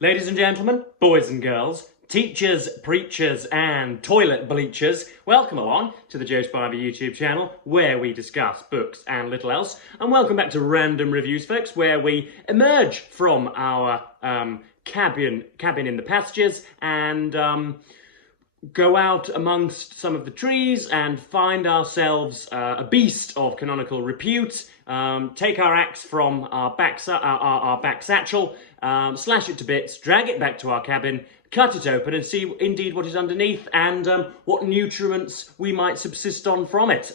Ladies and gentlemen, boys and girls, teachers, preachers and toilet bleachers, welcome along to the Joe Spiver YouTube channel where we discuss books and little else, and welcome back to Random Reviews, folks, where we emerge from our cabin in the pastures and go out amongst some of the trees and find ourselves a beast of canonical repute, take our axe from our back satchel, slash it to bits, drag it back to our cabin, cut it open and see indeed what is underneath and what nutrients we might subsist on from it.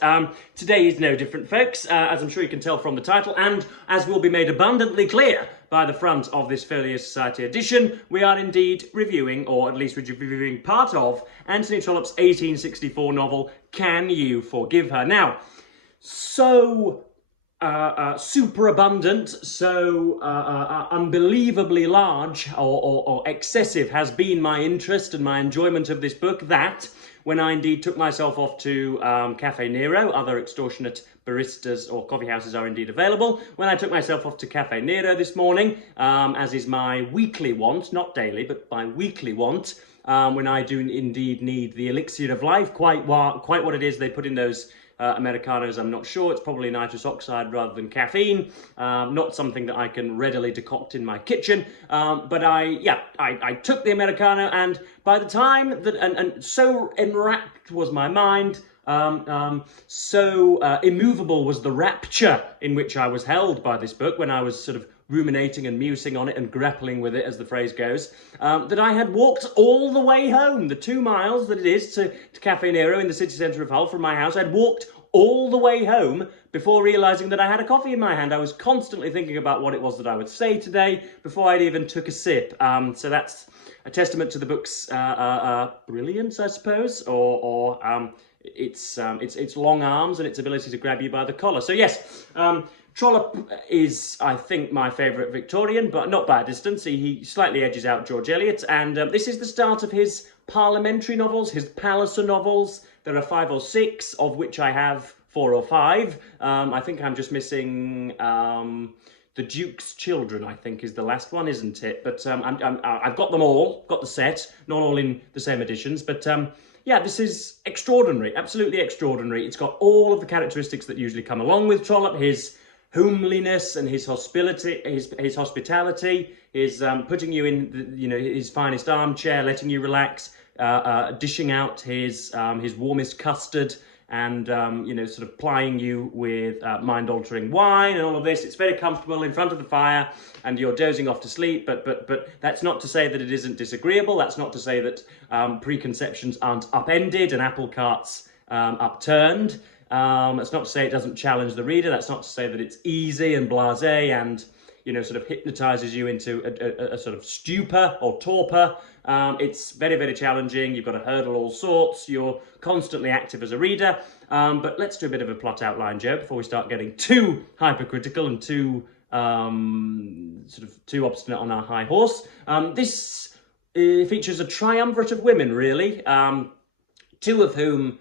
Today is no different, folks, as I'm sure you can tell from the title, and as will be made abundantly clear by the front of this Folio Society edition, we are indeed reviewing, or at least reviewing part of, Anthony Trollope's 1864 novel, Can You Forgive Her? Now, so superabundant, so unbelievably large or excessive has been my interest and my enjoyment of this book that when I indeed took myself off to Cafe Nero, other extortionate baristas or coffee houses are indeed available, when I took myself off to Cafe Nero this morning, as is my weekly want, not daily, but my weekly want, when I do indeed need the elixir of life, quite what it is they put in those Americanos, I'm not sure. It's probably nitrous oxide rather than caffeine. Not something that I can readily decoct in my kitchen. But I took the Americano, and by the time that, and so enwrapped was my mind, so immovable was the rapture in which I was held by this book when I was sort of ruminating and musing on it and grappling with it, as the phrase goes, that I had walked all the way home, the 2 miles that it is to Cafe Nero in the city centre of Hull from my house. I'd walked all the way home before realising that I had a coffee in my hand. I was constantly thinking about what it was that I would say today before I'd even took a sip. So that's a testament to the book's brilliance, I suppose, or its long arms and its ability to grab you by the collar. So yes, Trollope is, I think, my favourite Victorian, but not by a distance. He slightly edges out George Eliot, and this is the start of his parliamentary novels, his Palliser novels. There are 5 or 6, of which I have 4 or 5. I think I'm just missing The Duke's Children, I think, is the last one, isn't it? But I've got them all, got the set, not all in the same editions, but yeah, this is extraordinary, absolutely extraordinary. It's got all of the characteristics that usually come along with Trollope, his homeliness and his hospitality, his putting you in his finest armchair, letting you relax, dishing out his warmest custard, and sort of plying you with mind-altering wine and all of this. It's very comfortable in front of the fire, and you're dozing off to sleep. But that's not to say that it isn't disagreeable. That's not to say that preconceptions aren't upended and apple carts upturned. That's not to say it doesn't challenge the reader. That's not to say that it's easy and blasé and sort of hypnotizes you into a sort of stupor or torpor. It's very, very challenging. You've got to hurdle all sorts. You're constantly active as a reader. But let's do a bit of a plot outline, Joe, before we start getting too hypercritical and too too obstinate on our high horse. This features a triumvirate of women, really, 2 of whom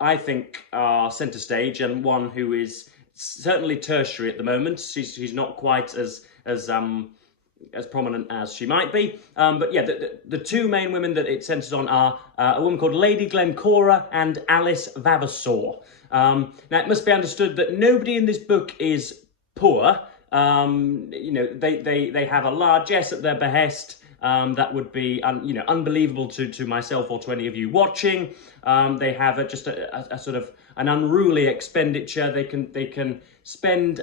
I think are centre stage, and one who is certainly tertiary at the moment. She's not quite as prominent as she might be. But yeah, the 2 main women that it centres on are a woman called Lady Glencora and Alice Vavasor. Now, it must be understood that nobody in this book is poor. They have a largesse at their behest that would be unbelievable to myself or to any of you watching. They have just a sort of an unruly expenditure. They can spend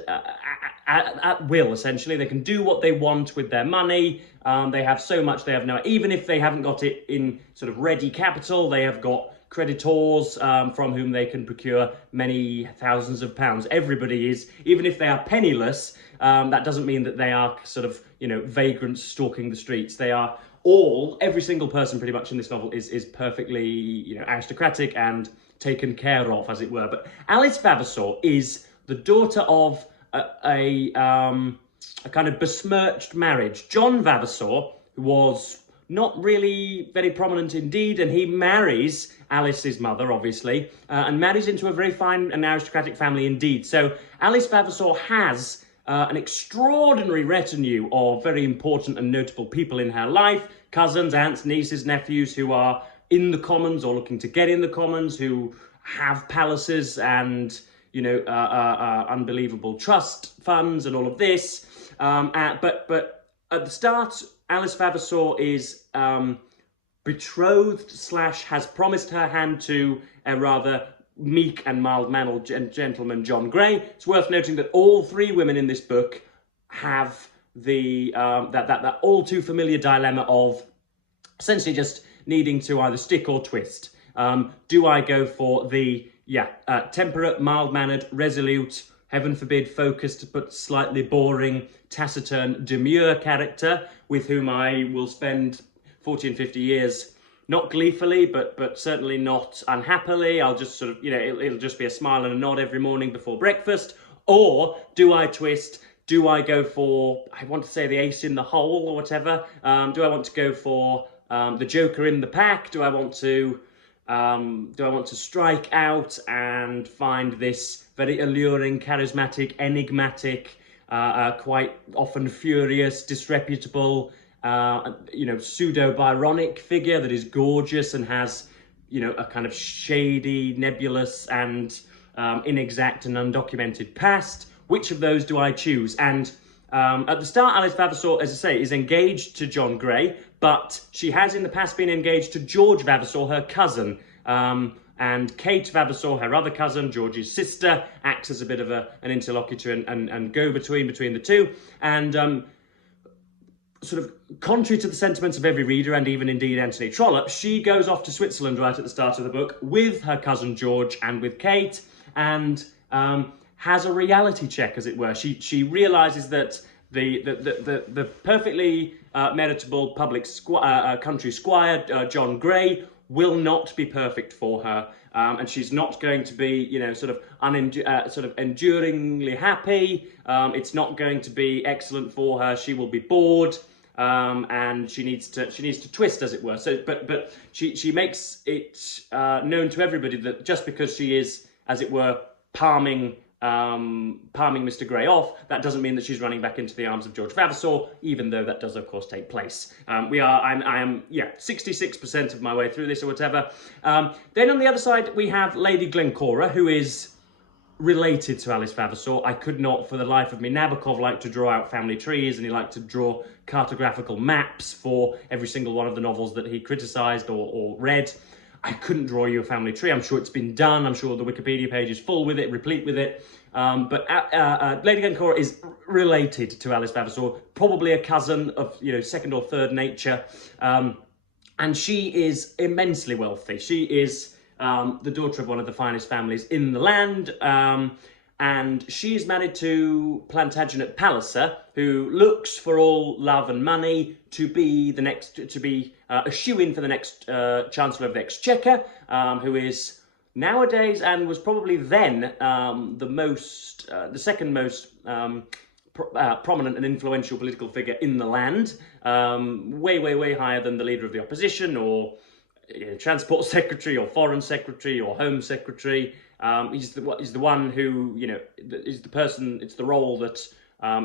at will, essentially. They can do what they want with their money. They have so much they have no, even if they haven't got it in sort of ready capital, they have got creditors from whom they can procure many thousands of pounds. Everybody is, even if they are penniless, that doesn't mean that they are sort of, vagrants stalking the streets. They are all, every single person pretty much in this novel is perfectly, aristocratic and taken care of, as it were. But Alice Vavasor is the daughter of a kind of besmirched marriage. John Vavasor, who was not really very prominent indeed, and he marries Alice's mother, obviously, and marries into a very fine and aristocratic family indeed. So Alice Vavasor has an extraordinary retinue of very important and notable people in her life, cousins, aunts, nieces, nephews who are in the Commons or looking to get in the Commons, who have palaces and, you know, unbelievable trust funds and all of this. But at the start, Alice Vavasor is betrothed / has promised her hand to a rather meek and mild-mannered gentleman, John Grey. It's worth noting that all three women in this book have the that all too familiar dilemma of essentially just needing to either stick or twist. Do I go for the temperate, mild-mannered, resolute, heaven forbid focused but slightly boring, taciturn, demure character with whom I will spend 40 and 50 years, not gleefully, but certainly not unhappily? I'll just sort of, you know, it'll just be a smile and a nod every morning before breakfast. Or do I twist? Do I go for, I want to say, the ace in the hole or whatever? Do I want to go for the joker in the pack? Do I want to strike out and find this very alluring, charismatic, enigmatic, quite often furious, disreputable, you know, pseudo-Byronic figure that is gorgeous and has, you know, a kind of shady, nebulous and inexact and undocumented past? Which of those do I choose? And at the start, Alice Vavasor, as I say, is engaged to John Grey, but she has in the past been engaged to George Vavasor, her cousin. And Kate Vavasor, her other cousin, George's sister, acts as a bit of an interlocutor and go-between between the two. And sort of contrary to the sentiments of every reader, and even indeed Anthony Trollope, she goes off to Switzerland right at the start of the book with her cousin George and with Kate, and has a reality check, as it were. She realises that the perfectly meritable public country squire, John Grey, will not be perfect for her, and she's not going to be, you know, sort of enduringly happy. It's not going to be excellent for her. She will be bored, and she needs to twist, as it were. So, but she makes it known to everybody that just because she is, as it were, palming Mr. Grey off, that doesn't mean that she's running back into the arms of George Vavasor, even though that does, of course, take place. I am 66% of my way through this or whatever. Then on the other side, we have Lady Glencora, who is related to Alice Vavasor. I could not, for the life of me, Nabokov liked to draw out family trees, and he liked to draw cartographical maps for every single one of the novels that he criticised or read. I couldn't draw you a family tree. I'm sure it's been done. I'm sure the Wikipedia page is full with it, replete with it. But Lady Glencora is related to Alice Vavasor, probably a cousin of, you know, second or third nature. And she is immensely wealthy. She is the daughter of one of the finest families in the land. And she's married to Plantagenet Palliser, who looks for all love and money to be the next, a shoe-in for the next Chancellor of the Exchequer, who is nowadays and was probably then the second most prominent and influential political figure in the land, way higher than the leader of the opposition or Transport Secretary or Foreign Secretary or Home Secretary. He's the one who, you know, is the person, it's the role that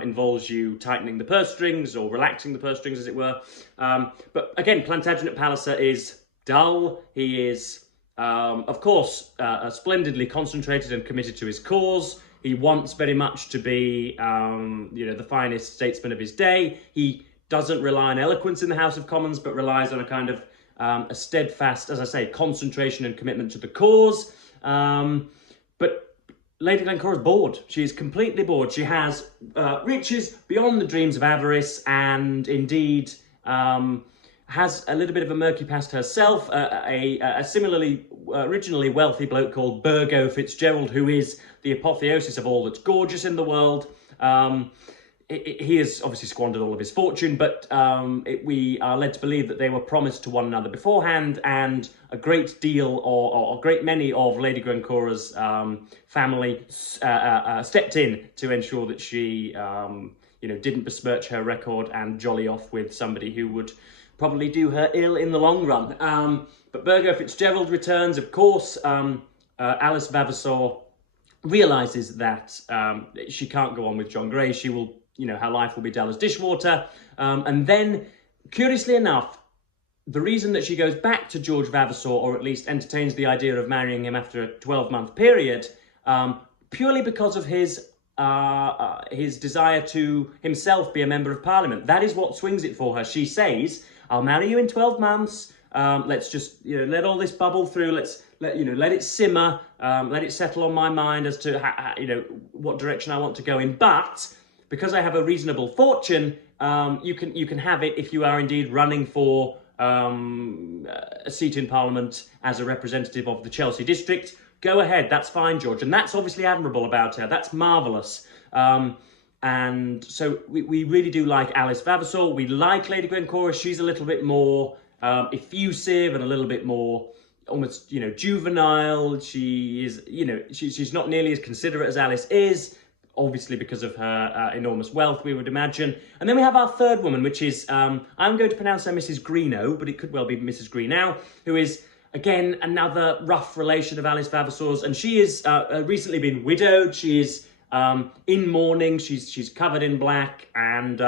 involves you tightening the purse strings or relaxing the purse strings, as it were. But again, Plantagenet Palliser is dull. He is, of course, splendidly concentrated and committed to his cause. He wants very much to be, you know, the finest statesman of his day. He doesn't rely on eloquence in the House of Commons, but relies on a kind of a steadfast, as I say, concentration and commitment to the cause. But Lady Glencora is bored. She is completely bored. She has riches beyond the dreams of avarice, and indeed has a little bit of a murky past herself. A similarly originally wealthy bloke called Burgo Fitzgerald, who is the apotheosis of all that's gorgeous in the world. He has obviously squandered all of his fortune, but we are led to believe that they were promised to one another beforehand, and a great deal or a great many of Lady Glencora's family stepped in to ensure that she you know, didn't besmirch her record and jolly off with somebody who would probably do her ill in the long run. But Burgo Fitzgerald returns, of course. Alice Vavasor realises that she can't go on with John Grey. She will, her life will be dull as dishwater. And then, curiously enough, the reason that she goes back to George Vavasor, or at least entertains the idea of marrying him after a 12-month period, purely because of his desire to himself be a member of Parliament. That is what swings it for her. She says, "I'll marry you in 12 months. Let's just let all this bubble through. Let it simmer. Let it settle on my mind as to what direction I want to go in. But because I have a reasonable fortune, you can have it if you are indeed running for a seat in Parliament as a representative of the Chelsea district. Go ahead, that's fine, George." And that's obviously admirable about her. That's marvellous. And so we really do like Alice Vavasor. We like Lady Glencora. She's a little bit more effusive and a little bit more almost, juvenile. She is, she's not nearly as considerate as Alice is, obviously because of her enormous wealth, we would imagine. And then we have our third woman, which is, I'm going to pronounce her Mrs. Greenow, but it could well be Mrs. Greenow, who is, again, another rough relation of Alice Vavasor's. And she is recently been widowed. She is in mourning. She's covered in black, and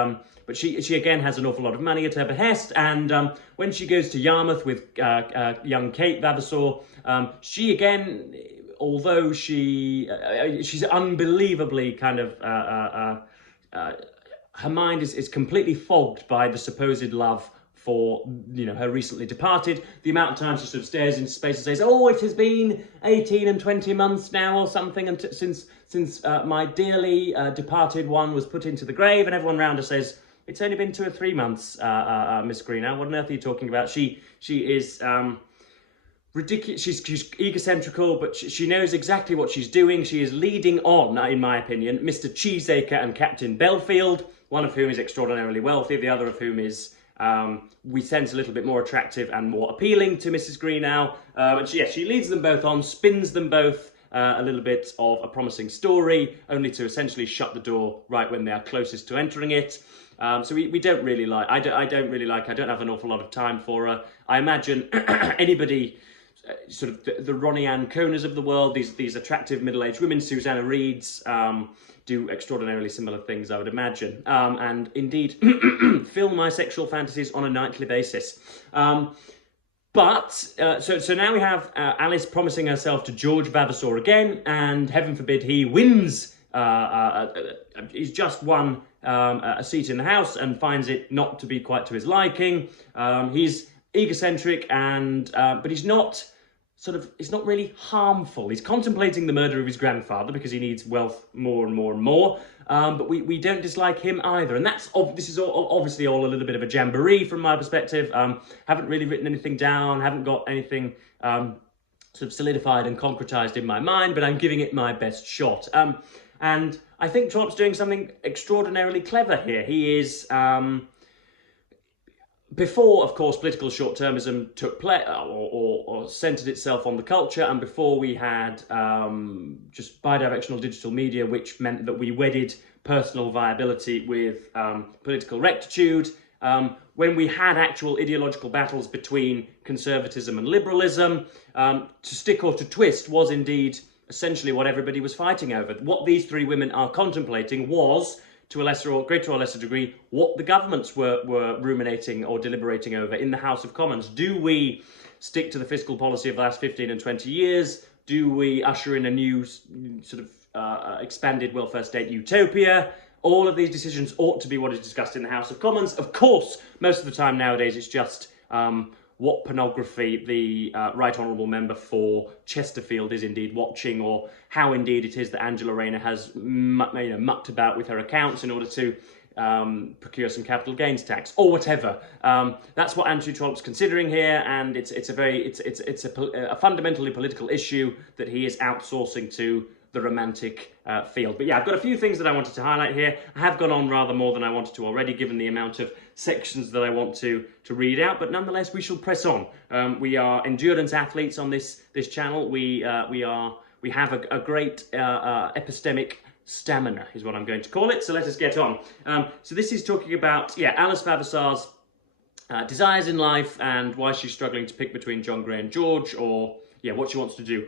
but she again has an awful lot of money at her behest. And when she goes to Yarmouth with young Kate Vavasor, she again, although she's unbelievably kind of her mind is completely fogged by the supposed love for her recently departed. The amount of times she sort of stares into space and says, "Oh, it has been 18 and 20 months now or something, and since my dearly departed one was put into the grave," and everyone round her says, "It's only been 2 or 3 months, Miss Greenow. What on earth are you talking about?" She is ridiculous. She's egocentrical, but she knows exactly what she's doing. She is leading on, in my opinion, Mr. Cheesacre and Captain Belfield, one of whom is extraordinarily wealthy, the other of whom is, we sense, a little bit more attractive and more appealing to Mrs. Greenow. And she leads them both on, spins them both a little bit of a promising story, only to essentially shut the door right when they are closest to entering it. So we don't really like, I don't really like, I don't have an awful lot of time for her. I imagine anybody, sort of the Ronnie Ann Coners of the world, these attractive middle-aged women, Susanna Reeds, do extraordinarily similar things, I would imagine, and indeed fill my sexual fantasies on a nightly basis. But so now we have Alice promising herself to George Vavasor again, and heaven forbid he wins. He's just won a seat in the House and finds it not to be quite to his liking. He's egocentric, and but he's not really harmful. He's contemplating the murder of his grandfather because he needs wealth more and more and more. But we don't dislike him either. And this is obviously all a little bit of a jamboree from my perspective. Haven't really written anything down, haven't got anything sort of solidified and concretized in my mind, but I'm giving it my best shot. And I think Trollope's doing something extraordinarily clever here. He is... before, of course, political short-termism took place or centred itself on the culture, and before we had just bidirectional digital media, which meant that we wedded personal viability with political rectitude, when we had actual ideological battles between conservatism and liberalism, to stick or to twist was indeed essentially what everybody was fighting over. What these three women are contemplating was, to a lesser or greater or lesser degree, what the governments were ruminating or deliberating over in the House of Commons. Do we stick to the fiscal policy of the last 15 and 20 years? Do we usher in a new sort of expanded welfare state utopia? All of these decisions ought to be what is discussed in the House of Commons. Of course, most of the time nowadays it's just what pornography the Right Honourable Member for Chesterfield is indeed watching, or how indeed it is that Angela Rayner has mucked about with her accounts in order to procure some capital gains tax, or whatever. That's what Anthony Trollope's considering here, and it's a fundamentally political issue that he is outsourcing to the romantic field. But yeah, I've got a few things that I wanted to highlight here. I have gone on rather more than I wanted to already, given the amount of sections that I want to read out, but nonetheless we shall press on. We are endurance athletes on this channel. We have a great epistemic stamina, is what I'm going to call it, so let us get on. So this is talking about, Alice Vavasor's desires in life and why she's struggling to pick between John Grey and George, or yeah, what she wants to do.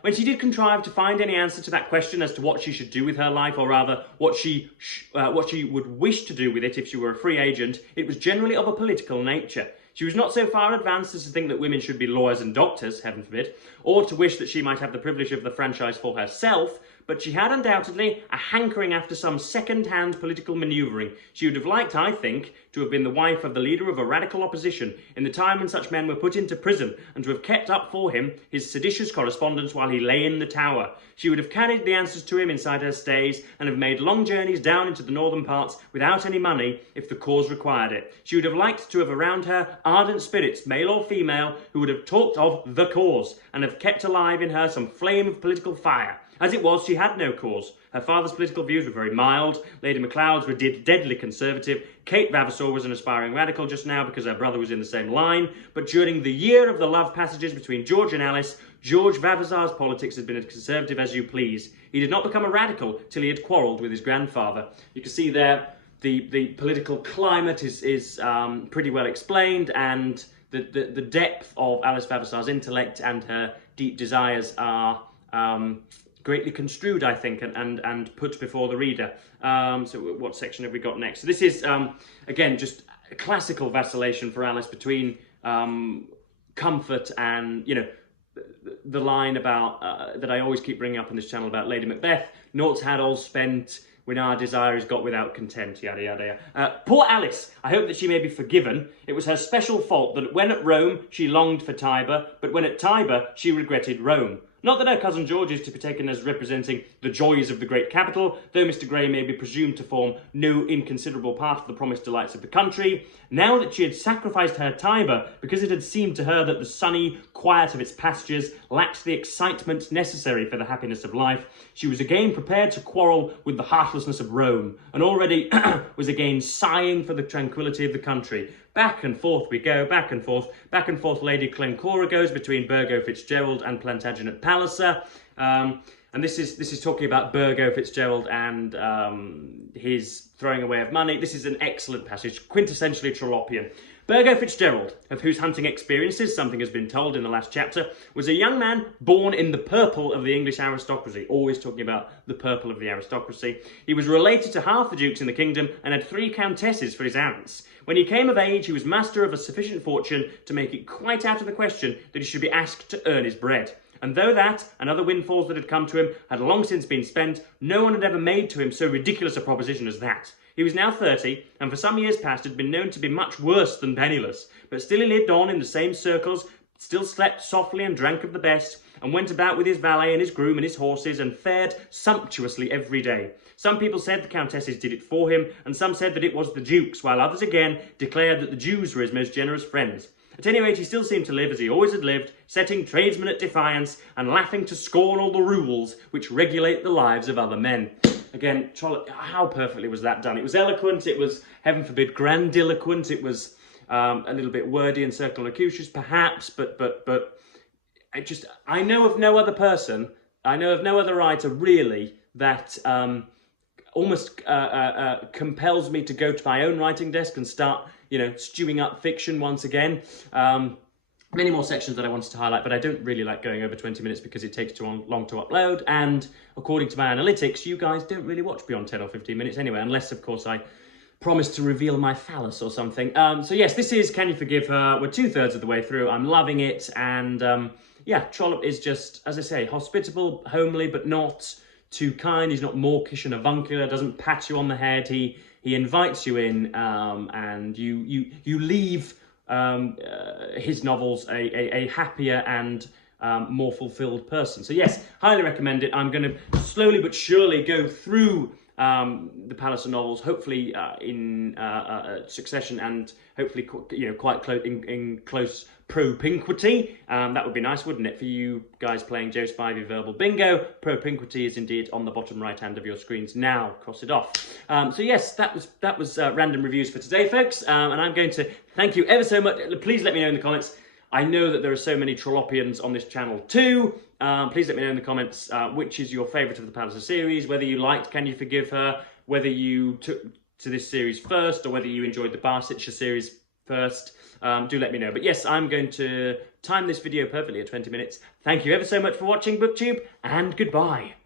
When she did contrive to find any answer to that question as to what she should do with her life, or rather what she would wish to do with it if she were a free agent, it was generally of a political nature. She was not so far advanced as to think that women should be lawyers and doctors, heaven forbid, or to wish that she might have the privilege of the franchise for herself, but she had undoubtedly a hankering after some second-hand political manoeuvring. She would have liked, I think, to have been the wife of the leader of a radical opposition in the time when such men were put into prison, and to have kept up for him his seditious correspondence while he lay in the Tower. She would have carried the answers to him inside her stays, and have made long journeys down into the northern parts without any money, if the cause required it. She would have liked to have around her ardent spirits, male or female, who would have talked of the cause, and have kept alive in her some flame of political fire. As it was, she had no cause. Her father's political views were very mild, Lady Macleod's were deadly conservative, Kate Vavasor was an aspiring radical just now because her brother was in the same line, but during the year of the love passages between George and Alice, George Vavasor's politics had been as conservative as you please. He did not become a radical till he had quarrelled with his grandfather. You can see there the political climate is pretty well explained, and the depth of Alice Vavasor's intellect and her deep desires are greatly construed, I think, and put before the reader. So what section have we got next? So this is, again, just a classical vacillation for Alice between comfort and, you know, the line about, that I always keep bringing up on this channel about Lady Macbeth, naught's had all spent, when our desire is got without content, yada, yada, yada. Poor Alice, I hope that she may be forgiven. It was her special fault that when at Rome, she longed for Tiber, but when at Tiber, she regretted Rome. Not that her cousin George is to be taken as representing the joys of the great capital, though Mr. Grey may be presumed to form no inconsiderable part of the promised delights of the country. Now that she had sacrificed her Tiber because it had seemed to her that the sunny quiet of its pastures lacked the excitement necessary for the happiness of life, she was again prepared to quarrel with the heartlessness of Rome, and already was again sighing for the tranquillity of the country. Back and forth we go, back and forth Lady Glencora goes between Burgo Fitzgerald and Plantagenet Palliser. And this is talking about Burgo Fitzgerald and his throwing away of money. This is an excellent passage, quintessentially Trollopian. Burgo Fitzgerald, of whose hunting experiences something has been told in the last chapter, was a young man born in the purple of the English aristocracy, always talking about the purple of the aristocracy. He was related to half the dukes in the kingdom and had 3 countesses for his aunts. When he came of age, he was master of a sufficient fortune to make it quite out of the question that he should be asked to earn his bread. And though that, and other windfalls that had come to him, had long since been spent, no one had ever made to him so ridiculous a proposition as that. He was now 30, and for some years past had been known to be much worse than penniless, but still he lived on in the same circles, still slept softly and drank of the best, and went about with his valet and his groom and his horses, and fared sumptuously every day. Some people said the countesses did it for him, and some said that it was the dukes, while others again declared that the Jews were his most generous friends. At any rate, he still seemed to live as he always had lived, setting tradesmen at defiance, and laughing to scorn all the rules which regulate the lives of other men. Again, Trollope, how perfectly was that done? It was eloquent, it was, heaven forbid, grandiloquent, it was a little bit wordy and circumlocucious, perhaps, but I know of no other person, I know of no other writer, really, that almost compels me to go to my own writing desk and start, you know, stewing up fiction once again. Many more sections that I wanted to highlight, but I don't really like going over 20 minutes because it takes too long to upload, and according to my analytics, you guys don't really watch beyond 10 or 15 minutes anyway, unless, of course, I promise to reveal my phallus or something. So yes, this is Can You Forgive Her? We're 2/3 of the way through. I'm loving it, and yeah, Trollope is just, as I say, hospitable, homely, but not too kind. He's not mawkish and avuncular, doesn't pat you on the head. He invites you in, and you leave his novels a happier and more fulfilled person. So yes, highly recommend it. I'm going to slowly but surely go through the Palliser novels, hopefully in succession, and hopefully quite in close propinquity. That would be nice, wouldn't it, for you guys playing Joe Spivey Verbal Bingo? Propinquity is indeed on the bottom right hand of your screens now. Cross it off. So yes, that was random reviews for today, folks, and I'm going to thank you ever so much. Please let me know in the comments. I know that there are so many Trollopians on this channel too. Please let me know in the comments which is your favourite of the Palliser series, whether you liked Can You Forgive Her, whether you took to this series first, or whether you enjoyed the Barsetshire series first, do let me know. But yes, I'm going to time this video perfectly at 20 minutes. Thank you ever so much for watching BookTube, and goodbye.